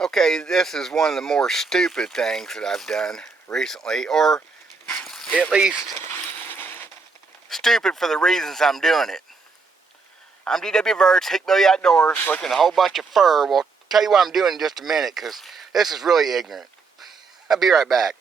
Okay, this is one of the more stupid things that I've done recently, or at least stupid for the reasons I'm doing it. I'm D.W. Verts, Hickbilly Outdoors, looking at a whole bunch of fur. Well, tell you what I'm doing in just a minute, because this is really ignorant. I'll be right back.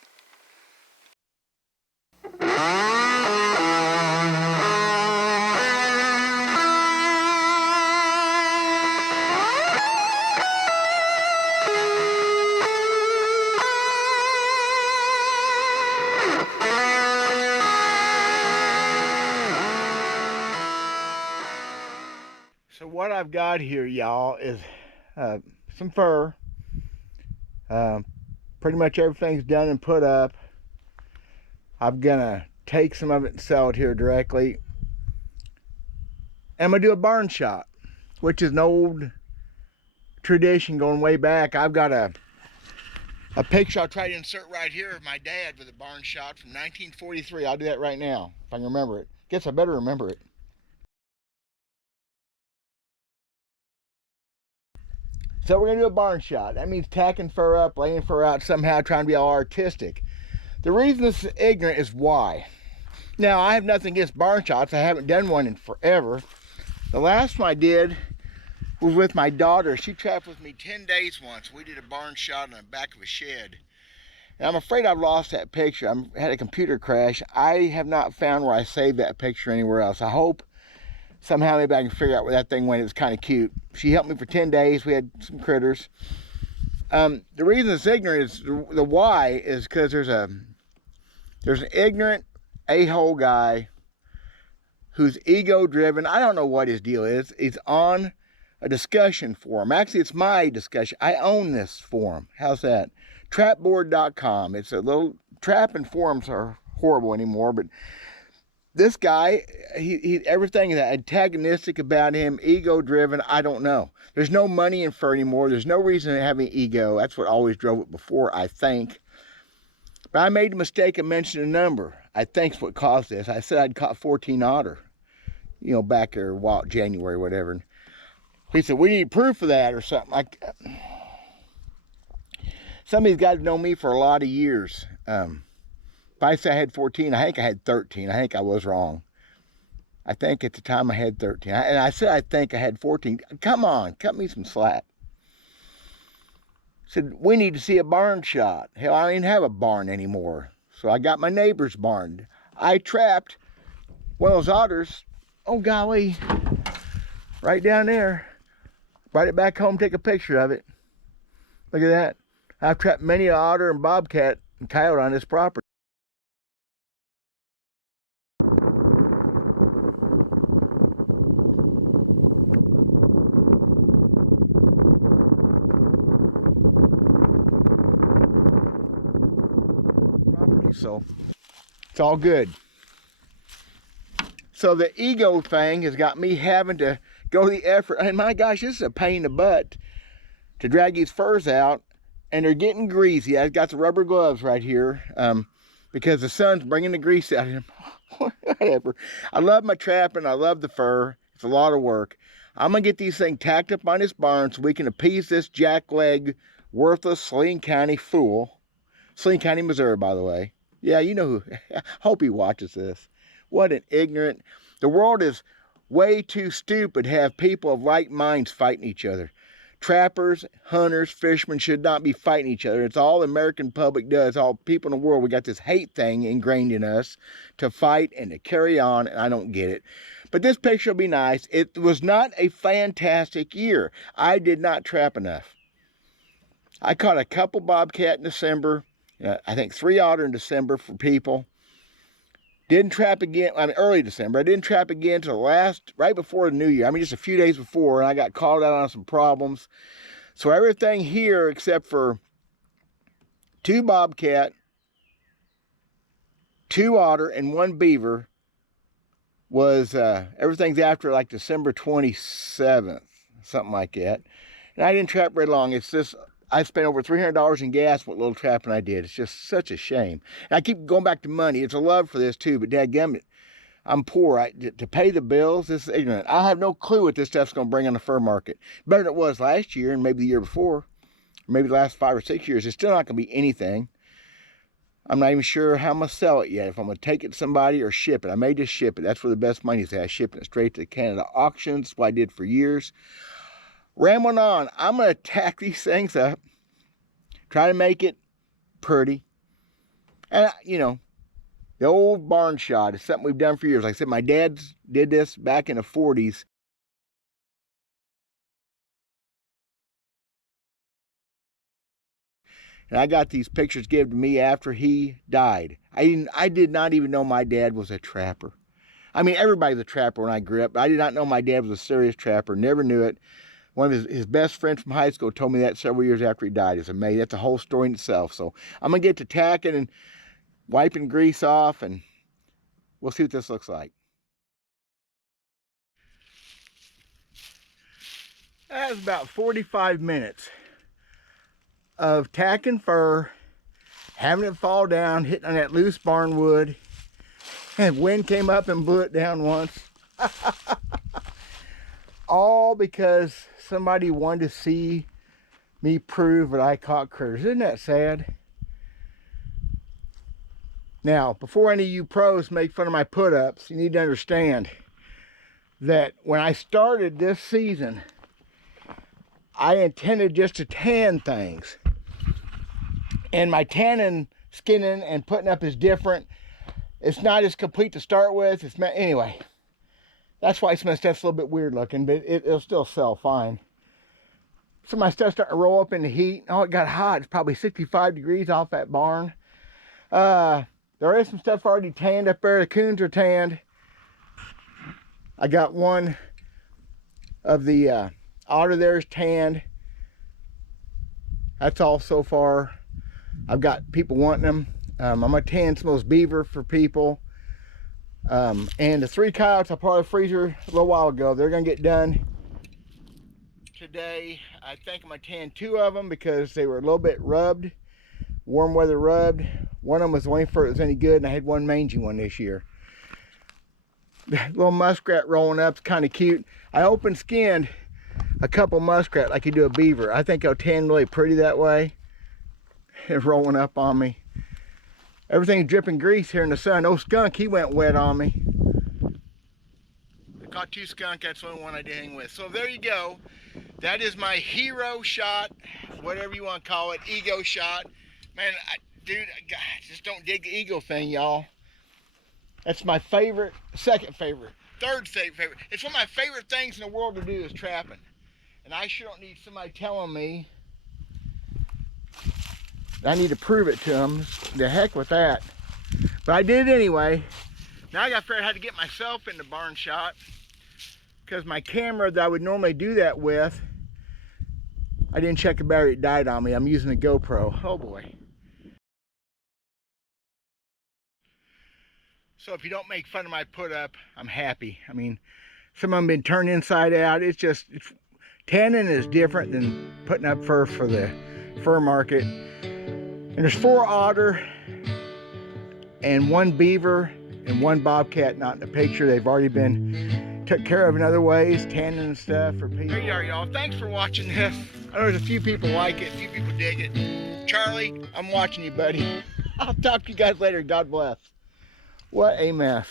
So what I've got here, y'all, is some fur. Pretty much everything's done and put up. I'm gonna take some of it and sell it here directly. And I'm gonna do a barn shot, which is an old tradition going way back. I've got a picture I'll try to insert right here of my dad with a barn shot from 1943. I'll do that right now, if I can remember it. Guess I better remember it. So we're gonna do a barn shot. That means tacking fur up, laying fur out somehow, trying to be all artistic. The reason this is ignorant is why. Now, I have nothing against barn shots. I haven't done one in forever. The last one I did was with my daughter. She trapped with me 10 days once. We did a barn shot on the back of a shed. And I'm afraid I've lost that picture. I had a computer crash. I have not found where I saved that picture anywhere else. I hope somehow maybe I can figure out where that thing went. It was kind of cute. She helped me for 10 days. We had some critters. The reason it's ignorant is the why is because there's an ignorant a-hole guy who's ego driven. I don't know what his deal is. He's on a discussion forum. Actually, it's my discussion. I own this forum. How's that? Trapboard.com. It's a little, trapping forums are horrible anymore, but this guy, he everything is antagonistic about him, ego driven. I don't know. There's no money in fur anymore. There's no reason to have an ego. That's what always drove it before, I think. But I made a mistake of mentioning a number. I think's what caused this. I said I'd caught 14 otter, you know, back there, January, whatever. And he said, we need proof of that or something. Some of these guys know me for a lot of years. If I say I had 14, I think I had 13. I think I was wrong. I think at the time I had 13. And I said I think I had 14. Come on, cut me some slack. Said, we need to see a barn shot. Hell, I don't even have a barn anymore. So I got my neighbor's barn. I trapped one of those otters. Oh, golly. Right down there. Brought it back home, take a picture of it. Look at that. I've trapped many an otter and bobcat and coyote on this property. So it's all good. So the ego thing has got me having to go the effort. And my gosh, this is a pain in the butt to drag these furs out, and they're getting greasy. I've got the rubber gloves right here because the sun's bringing the grease out of them. Whatever. I love my trapping. I love the fur. It's a lot of work. I'm gonna get these things tacked up on this barn so we can appease this jackleg, worthless Saline County fool. Saline County, Missouri, by the way. Yeah, you know who. Hope he watches this. What an ignorant. The world is way too stupid to have people of like minds fighting each other. Trappers, hunters, fishermen should not be fighting each other. It's all the American public does. All people in the world, we got this hate thing ingrained in us to fight and to carry on, and I don't get it. But this picture will be nice. It was not a fantastic year. I did not trap enough. I caught a couple bobcat in December. I think 3 otter in December for people. Didn't trap again, early December. I didn't trap again till right before the new year. Just a few days before, and I got called out on some problems. So everything here except for 2 bobcat, 2 otter, and 1 beaver was, everything's after like December 27th, something like that. And I didn't trap very long. It's just, I spent over $300 in gas with little trapping I did. It's just such a shame. And I keep going back to money. It's a love for this too, but dadgummit, I'm poor. To pay the bills, this is ignorant. I have no clue what this stuff's going to bring on the fur market. Better than it was last year and maybe the year before. or maybe the last 5 or 6 years, it's still not going to be anything. I'm not even sure how I'm going to sell it yet, if I'm going to take it to somebody or ship it. I may just ship it. That's where the best money is at, shipping it straight to the Canada auctions. That's what I did for years. Rambling on, I'm going to tack these things up, try to make it pretty. And, you know, the old barn shot is something we've done for years. Like I said, my dad did this back in the 40s. And I got these pictures given to me after he died. I did not even know my dad was a trapper. I mean, everybody's a trapper when I grew up, but I did not know my dad was a serious trapper. Never knew it. One of his best friends from high school told me that several years after he died. It's amazing. That's a whole story in itself. So I'm going to get to tacking and wiping grease off, and we'll see what this looks like. That was about 45 minutes of tacking fur, having it fall down, hitting on that loose barn wood, and wind came up and blew it down once. All because somebody wanted to see me prove that I caught critters. Isn't that sad? Now, before any of you pros make fun of my put-ups, you need to understand that when I started this season, I intended just to tan things. And my tanning, skinning, and putting up is different. It's not as complete to start with. Anyway, that's why some of the stuff's a little bit weird looking, but it'll still sell fine. Some of my stuff's starting to roll up in the heat. Oh, it got hot. It's probably 65 degrees off that barn. There is some stuff already tanned up there. The coons are tanned. I got one of the otter there's tanned. That's all so far. I've got people wanting them. I'm gonna tan some of those beaver for people. And the 3 coyotes I put in the freezer a little while ago, they're gonna get done today. I think I'm gonna tan 2 of them because they were a little bit rubbed, warm weather rubbed. One of them was the only fur that was any good, and I had one mangy one this year. The little muskrat rolling up is kind of cute. I open skinned a couple muskrat like you do a beaver. I think they'll tan really pretty that way. It's rolling up on me. Everything's dripping grease here in the sun. Oh, skunk, he went wet on me. I caught 2 skunk. That's the only one I did hang with. So there you go. That is my hero shot, whatever you want to call it, ego shot. Man, dude, I just don't dig the ego thing, y'all. That's my favorite, second favorite, third favorite. It's one of my favorite things in the world to do is trapping. And I sure don't need somebody telling me I need to prove it to them. The heck with that. But I did it anyway. Now I got to figure out how to get myself into barn shot, because my camera that I would normally do that with, I didn't check the battery, it died on me. I'm using a GoPro. Oh boy. So if you don't make fun of my put up, I'm happy. I mean, some of them been turned inside out. Tanning is different than putting up fur for the fur market. And there's 4 otter and 1 beaver and 1 bobcat not in the picture. They've already been took care of in other ways, tanning and stuff for people. There you are, y'all. Thanks for watching this. I know there's a few people like it, a few people dig it. Charlie, I'm watching you, buddy. I'll talk to you guys later. God bless. What a mess.